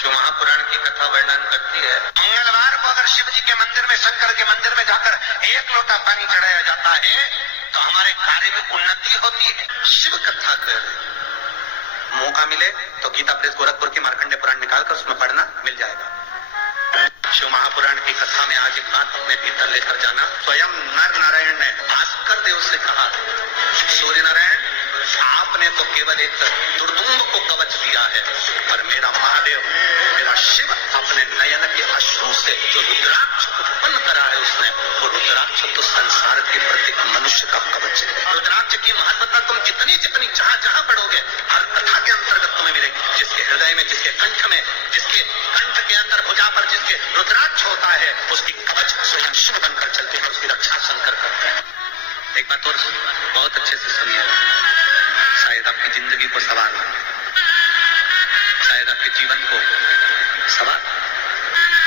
शिव महापुराण की कथा वर्णन करती है, मंगलवार को अगर शिव जी के मंदिर में, शंकर के मंदिर में जाकर एक लोटा पानी चढ़ाया जाता है तो हमारे कार्य में उन्नति होती है। शिव कथा कर मौका मिले तो गीता प्रेस गोरखपुर की मार्कंडे पुराण निकालकर उसमें पढ़ना मिल जाएगा। शिव महापुराण की कथा में आज एक बात अपने भीतर लेकर जाना। स्वयं नर नारायण ने भास्कर देव से कहा, सूर्य नारायण आपने तो केवल एक दुर्दुम्ब को कवच दिया है, पर मेरा महादेव, मेरा शिव अपने नयन के अश्रु से जो रुद्राक्ष उत्पन्न करा है उसने, वो रुद्राक्ष तो संसार के प्रति मनुष्य का कवच है। रुद्राक्ष की महत्वता तुम जितनी जितनी जहां जहां पढ़ोगे हर कथा के अंतर्गत तुम्हें मिलेगी। जिसके हृदय में, जिसके कंठ में, जिसके कंठ के अंदर भुजा पर जिसके रुद्राक्ष होता है उसकी कवच स्वयं शिव बनकर चलते हैं, उसकी रक्षा शंकर करते हैं। एक बात और बहुत अच्छे से सुनिए, शायद आपकी जिंदगी को सवार, शायद आपके जीवन को सवार।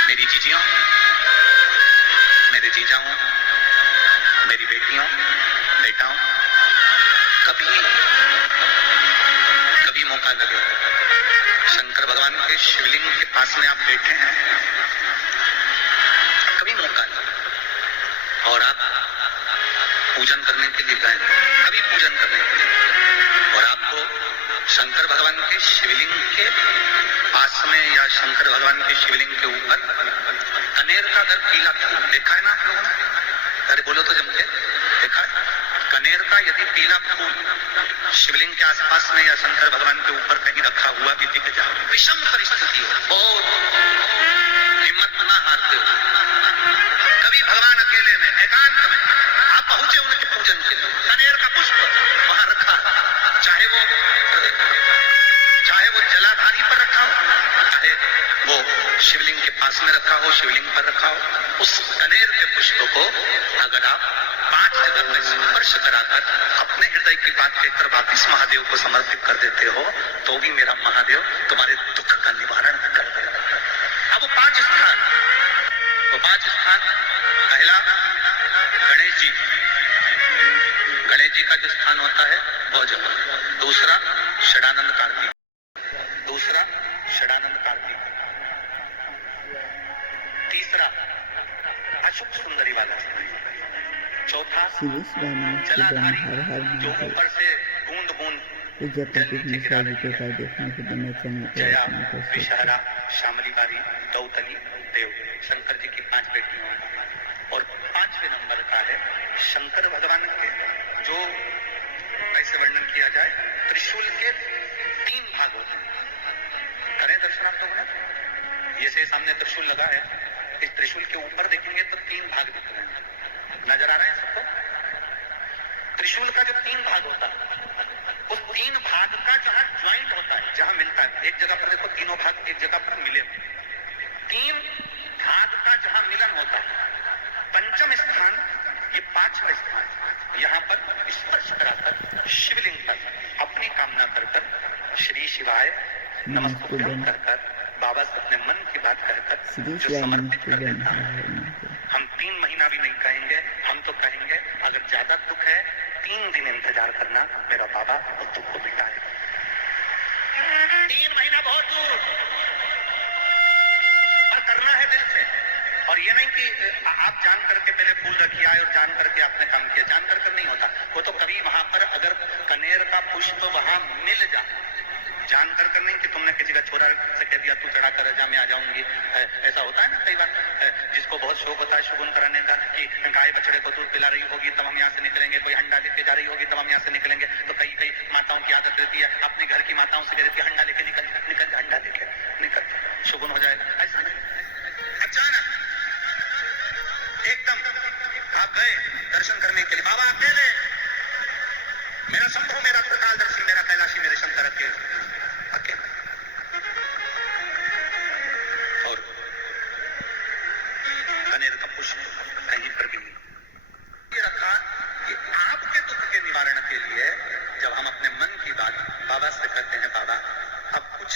मेरी जीजियों, मेरे जीजाओं, मेरी बेटियों, बेटाओं, कभी मौका लगे, शंकर भगवान के शिवलिंग के पास में आप बैठे हैं, कभी मौका लगे और आप पूजन करने के लिए गए, कभी पूजन करने के लिए, और आपको शंकर भगवान के शिवलिंग के पास में या शंकर भगवान के शिवलिंग के ऊपर कनेर का अगर पीला फूल देखा है ना आप लोगों ने, अरे बोलो तो जम के, देखा है? कनेर का यदि पीला फूल शिवलिंग के आसपास में या शंकर भगवान के ऊपर कहीं रखा हुआ भी दिख जाए, विषम परिस्थिति हो, बहुत हिम्मत ना हारते हो, कभी भगवान अकेले में एकांत में आप पहुंचे उनके पूजन के लिए, कनेर का पुष्प वहां रखा, चाहे वो जलाधारी पर रखा हो, चाहे वो शिवलिंग के पास में रखा हो, शिवलिंग पर रखा हो, उस कनेर के पुष्प को अगर आप 5 जगह में स्पर्श कराकर अपने हृदय की बात कहकर वापिस महादेव को समर्पित कर देते हो तो भी मेरा महादेव तुम्हारे दुख का निवारण कर देगा। अब वो 5 स्थान, पहला गणेश जी, गणेश जी का जो स्थान होता है वह जगह, दूसरा षडानंद कार्तिक, तीसरा अशुभ सुंदरी वाला, चौथा जलाधारी जो ऊपर से बूंद बूंद जया, विषहरा, शामलीबारी, दौतली, देव, शंकर जी की 5 बेटियां, और 5वें नंबर का है शंकर भगवान के, जो कैसे वर्णन किया जाए, त्रिशूल के 3 भाग होते हैं। करें दर्शन आप लोगों ने, ये से सामने त्रिशूल लगा है, इस त्रिशूल के ऊपर देखेंगे तो 3 भाग दिख रहे हैं, नजर आ रहे हैं सबको? त्रिशूल का जो 3 भाग होता है, उस 3 भाग का जहां ज्वाइंट होता है, जहां मिलता है, एक जगह पर देखो तीनों भाग एक जगह पर मिले, 3 भाग का जहां मिलन होता है, पंचम स्थान, ये 5वां स्थान, यहाँ पर स्पर्श कराकर शिवलिंग पर अपनी कामना कर श्री शिवाय नमस्कुभ्यम कर बाबा से अपने मन की बात कहकर जो समर्पित कर देता है। हम 3 महीना भी नहीं कहेंगे, हम तो कहेंगे अगर ज्यादा दुख है 3 दिन इंतजार करना, मेरा बाबा उस दुख को मिटाएगा। 3 महीना बहुत दूर, और करना है दिल से, और ये नहीं कि आप जान करके पहले फूल रखिए आए और जान करके आपने काम किया, जान कर नहीं होता वो तो। कभी वहां पर अगर कनेर का पुष्प वहां मिल जाए, जान कर नहीं कि तुमने किसी का छोरा से कह दिया तू चढ़ा कर जा मैं आ जाऊंगी, ऐसा होता है ना कई बार, जिसको बहुत शौक होता है शगुन कराने का कि गाय बछड़े को दूध पिला रही होगी तब हम यहाँ से निकलेंगे, कोई अंडा लेके जा रही होगी तब हम यहाँ से निकलेंगे, तो कई माताओं की आदत रहती है अपने घर की माताओं से कह देती है अंडा लेके निकल, अंडा लेके निकल, शगुन हो जाएगा। ऐसा नहीं, अचानक एकदम आप गए दर्शन करने के लिए, बाबा अकेले, मेरा शंभो, मेरा त्रिकालदर्शी, मेरा कैलाशी, मेरे शंकर अकेले, और कनेर का पुष्प कहीं पर भी नहीं। ये रखा कि आपके दुख के निवारण के लिए जब हम अपने मन की बात बाबा से कहते हैं, बाबा अब कुछ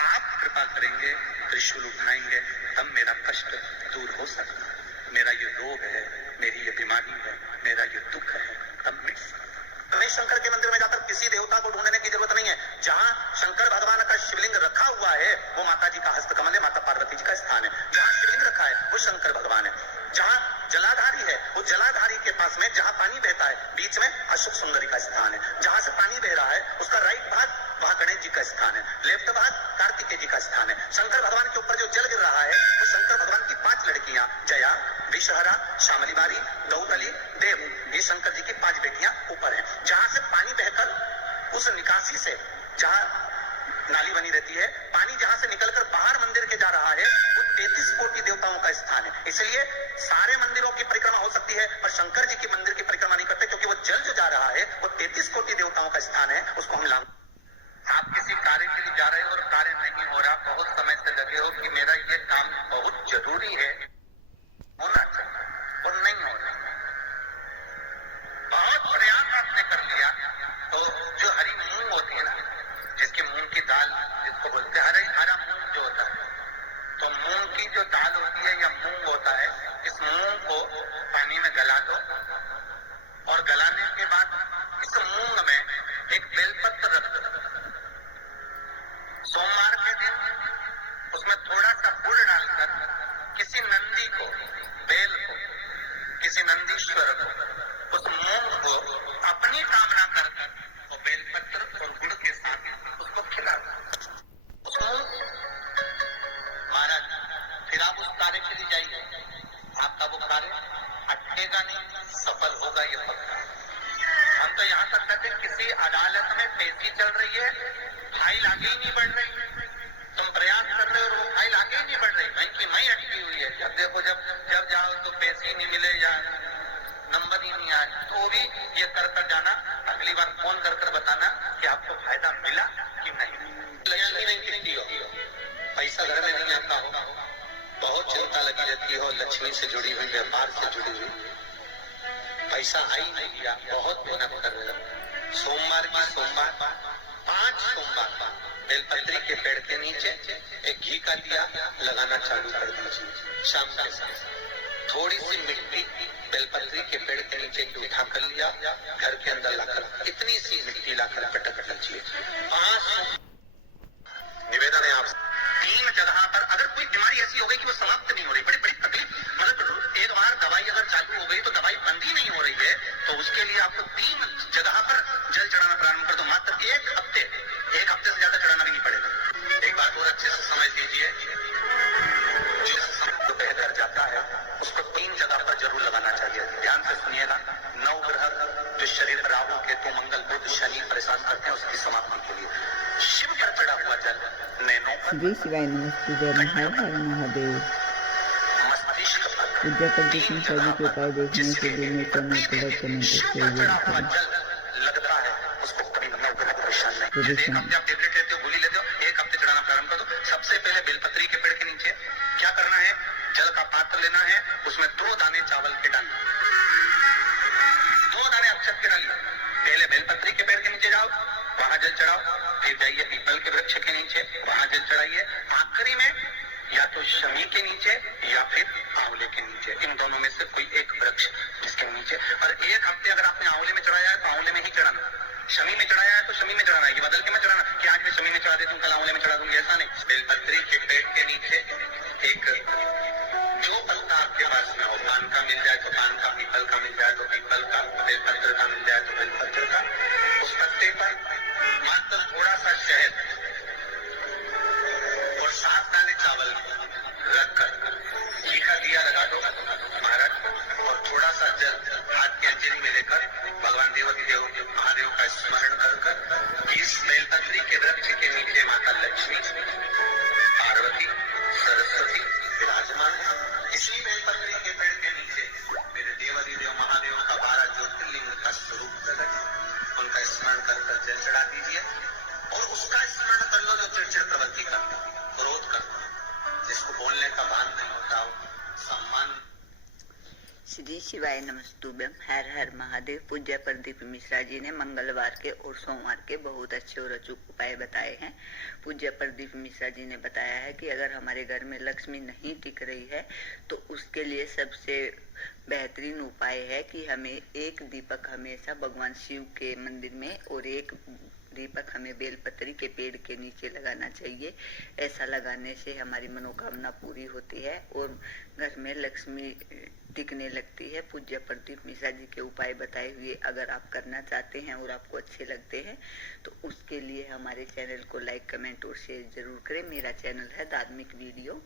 आप कृपा करेंगे, त्रिशूल उठाएंगे तब मेरा कष्ट दूर हो सकता है, मेरा ये रोग है, मेरी ये बीमारी है, मेरा ये दुख है, तब मिट सकता है। गणेश शंकर के मंदिर में जाकर किसी देवता को ढूंढने की जरूरत नहीं है। जहां शंकर भगवान का शिवलिंग रखा हुआ है वो माता जी का हस्तकमल है, माता पार्वती जी का स्थान है। जहां शिवलिंग रखा है वो शंकर भगवान है। जहां जलाधारी है वो जलाधारी के पास में जहां पानी बहता है बीच में अशोक सुंदरी का स्थान है। जहां से पानी बह रहा है उसका राइट भाग वहां गणेश जी का स्थान है, लेफ्ट भाग कार्तिकेय जी का स्थान है। शंकर भगवान के ऊपर जो जल गिर रहा है वो शंकर भगवान की 5 लड़कियां जया, विषहरा, श्यामली बारी, दौतली, देव, ये शंकर जी की 5 बेटियां ऊपर हैं। जहां से पानी बहकर उस निकासी से जहां नाली बनी रहती है, पानी जहां से निकलकर बाहर मंदिर के जा रहा है वो 33 कोटि देवताओं का स्थान है। इसलिए सारे मंदिरों की परिक्रमा हो सकती है पर शंकर जी के मंदिर की परिक्रमा नहीं करते, क्योंकि वो जल जो जा रहा है वो 33 कोटि देवताओं का स्थान है, उसको हम लाभ। आप किसी कार्य के लिए जा रहे हो और कार्य नहीं हो रहा, बहुत समय से लगे हो कि मेरा ये काम बहुत जरूरी है, होना चाहिए और नहीं हो रहा, बहुत प्रयास आपने कर लिया, तो जो हरी मूंग होती है ना, जिसकी मूंग की दाल जिसको बोलते हैं हरा मूंग जो होता है, तो मूंग की जो दाल होती है या मूंग होता है, इस मूंग को पानी में गला दो और गलाने के बाद इस मूंग में एक बेलपत्र रख दो। सोमवार के दिन उसमें थोड़ा सा गुड़ डालकर किसी नंदी को, बेल को, किसी नंदीश्वर को उस मूंग को अपनी कामना कर और बेलपत्र और गुड़ के साथ उसको खिला दो। महाराज फिर आप उस कार्य के लिए जाइए, आपका वो कार्य अटकेगा नहीं, सफल होगा ये पक्का। हम तो यहाँ तक कहते किसी अदालत में पेशी चल रही है, फाइल आगे ही नहीं बढ़ रही, तुम प्रयास कर रहे हो और वो फाइल आगे ही नहीं बढ़ रही, वहीं की वहीं अटकी हुई है। जब देखो जब जाओ तो पेशी नहीं मिले या नंबर ही नहीं आए, तो वो भी ये कर जाना, अगली बार फोन कर बताना कि आपको फायदा मिला कि नहीं। लक्ष्मी नहीं दिखती हो, पैसा घर में नहीं आता हो, बहुत चिंता लगी रहती हो, लक्ष्मी से जुड़ी हुई, व्यापार से जुड़ी हुई, पैसा आई नहीं दिया, बहुत मेहनत कर रहे हो। सोमवार 5 सोमवार बेलपत्री के पेड़ के नीचे एक घी का दिया लगाना चालू कर दीजिए। शाम के साथ थोड़ी सी मिट्टी बेलपत्री के पेड़ के नीचे की उठा कर लिया, घर के अंदर लाकर इतनी सी मिट्टी लाकर पटक दीजिए। 5 निवेदन है आपसे। 3 जगह पर अगर कोई बीमारी ऐसी हो गई कि वो समाप्त नहीं हो रही, बड़ी बड़ी तकलीफ, मतलब एक बार दवाई अगर चालू हो गई तो दवाई बंद ही नहीं हो रही है, तो उसके लिए आपको 3 जगह पर जल चढ़ाना प्रारंभ कर दो। मात्र 1 हफ्ते से ज्यादा चढ़ाना भी नहीं पड़ेगा। एक बात और अच्छे से समझ लीजिए, जो बेहतर जाता है उसको 3 जगह पर जरूर लगाना चाहिए। ध्यान से सुनिएगा। 9 ग्रह जो शरीर पर राहु, केतु, मंगल, बुध, शनि परेशान करते हैं, उसकी समाप्ति के लिए शिव पर चढ़ा हुआ जल नैनों पर, श्री शिवाय नमस्ते, जय हर हर महादेव। मस्तिष्क पर, पूजा कर देखने सभी के उपाय देखने के लिए मेरे चैनल को लाइक करना लगता है उसको कभी 9 ग्रह परेशान नहीं। एक हफ्ते आप टेबलेट लेते हो, गोली लेते हो, 1 हफ्ते चढ़ाना प्रारंभ कर दो। सबसे पहले बेलपत्री के पेड़ के नीचे क्या करना है, जल का पात्र लेना है, उसमें 2 दाने चावल के डालना, 2 दाने अक्षत के डालिए। पहले बेलपत्री के पेड़ के नीचे जाओ, वहां जल चढ़ाओ, फिर जाइए पीपल के वृक्ष के नीचे, वहां जल चढ़ाइए, आखिरी में या तो शमी के नीचे या फिर आंवले के नीचे, इन दोनों में से कोई एक वृक्ष जिसके नीचे। और 1 हफ्ते अगर आपने आंवले में चढ़ाया है तो आंवले में ही चढ़ाना, शमी में चढ़ाया है तो शमी में चढ़ाना, ये बदल के मत चढ़ाना कि आज मैं शमी में चढ़ा देता हूँ कल आंवले में चढ़ा दूंगी, ऐसा नहीं। बेलपत्री के पेड़ के नीचे एक जो पत्ता आपके पास में हो, पान का मिल जाए तो पान का, पीपल का मिल जाए तो पीपल का, बेलपत्र का मिल जाए तो बेलपत्र का, उस पत्ते पर मात्र थोड़ा सा शहद और 7 दाने चावल रखकर घी का दिया लगा दो महाराज, और थोड़ा सा जल हाथ की अंजलि में लेकर भगवान देव महादेव का स्मरण कर इस बेलपत्री के वृक्ष के नीचे माता लक्ष्मी, पार्वती, सरस्वती विराजमान है। इसी बेलपत्री के पेड़ के नीचे मेरे देव महादेव का 12 ज्योतिर्लिंग का स्वरूप प्रकट, उनका स्मरण कर जल चढ़ा दीजिए और उसका स्मरण कर लो जो चिड़चिड़ प्रवृत्ति करता, क्रोध करता, जिसको बोलने का भान नहीं होता हो, सम्मान। श्री शिवाय नमस्तुभ्यम, हर हर महादेव। पूज्य प्रदीप मिश्रा जी ने मंगलवार के और सोमवार के बहुत अच्छे और अचूक उपाय बताए हैं। पूज्य प्रदीप मिश्रा जी ने बताया है कि अगर हमारे घर में लक्ष्मी नहीं टिक रही है तो उसके लिए सबसे बेहतरीन उपाय है कि हमें एक दीपक हमेशा भगवान शिव के मंदिर में और एक दीपक हमें बेलपत्री के पेड़ के नीचे लगाना चाहिए। ऐसा लगाने से हमारी मनोकामना पूरी होती है और घर में लक्ष्मी टिकने लगती है। पूज्य प्रदीप मिश्रा जी के उपाय बताए हुए अगर आप करना चाहते हैं और आपको अच्छे लगते हैं तो उसके लिए हमारे चैनल को लाइक, कमेंट और शेयर जरूर करें। मेरा चैनल है धार्मिक वीडियो।